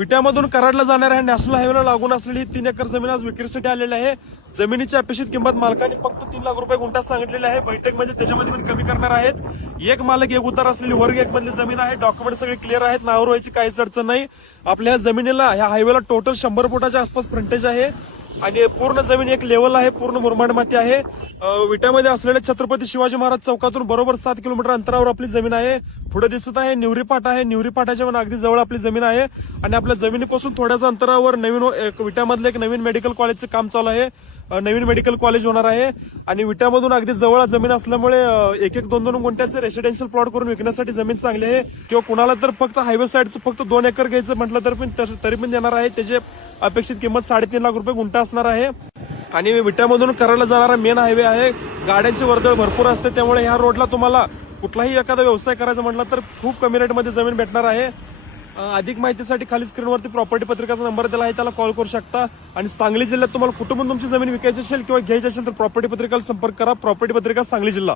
विट्यामधून कराडला जाणाऱ्या नॅशनल हायवेला लागून असलेली 3 एकर जमीन आज विक्रीसाठी आलेली आहे। जमिनीची अपेक्षित किंमत मालकाने फक्त 3 लाख रुपये गुंठा सांगितलेली आहे। बैठकमध्ये त्याच्यामध्ये पण कमी करणार आहेत। एक मालक एक उतार असलेली वर्ग एक मधली जमीन आहे। डॉक्युमेंट सगळे क्लिअर आहेत, नावावर व्हायची काहीच अडचण नाही। आपल्या जमिनीला ह्या हायवेला टोटल 100 फुटाच्या आसपास फ्रंटेज आहे आणि पूर्ण जमीन एक लेवल आहे, पूर्ण मुरमाड माती आहे। विट्यामध्ये असलेल्या छत्रपती शिवाजी महाराज चौकातून बरोबर 7 किलोमीटर अंतरावर आपली जमीन आहे। पुढे दिसत आहे निवरी फाटा आहे, निवरी फाट्याच्या पण अगदी जवळ आपली जमीन आहे आणि आपल्या जमिनीपासून थोड्याच अंतरावर नवीन विट्यामधलं एक नवीन मेडिकल कॉलेजचं काम चालू आहे। नवीन मेडिकल कॉलेज होणार आहे आणि विट्यामधून अगदी जवळ जमीन असल्यामुळे एक एक 2-2 गुंठ्याचे रेसिडेन्शियल प्लॉट करून विकण्यासाठी जमीन चांगली आहे। किंवा कुणाला तर फक्त हायवे साईडचं फक्त 2 एकर घ्यायचं म्हटलं तरी पण देणार आहे। त्याची अपेक्षित किंमत 3.5 लाख रुपये गुंठा असणार आहे आणि विट्यामधून कराडला जाणारा मेन हायवे आहे। गाड्यांची वर्दळ भरपूर असते, त्यामुळे ह्या रोडला तुम्हाला कुठलाही एखादा व्यवसाय करायचा म्हटलं तर खूप कमी रेटमध्ये जमीन भेटणार आहे। अधिक माहितीसाठी खाली स्क्रीनवरती प्रॉपर्टी पत्रिकाचा नंबर दिला आहे, त्याला कॉल करू शकता। आणि सांगली जिल्ह्यात तुम्हाला कुठून तुमची जमीन विकायची असेल किंवा घ्यायची असेल तर प्रॉपर्टी पत्रिकाला संपर्क करा। प्रॉपर्टी पत्रिका सांगली जिल्हा।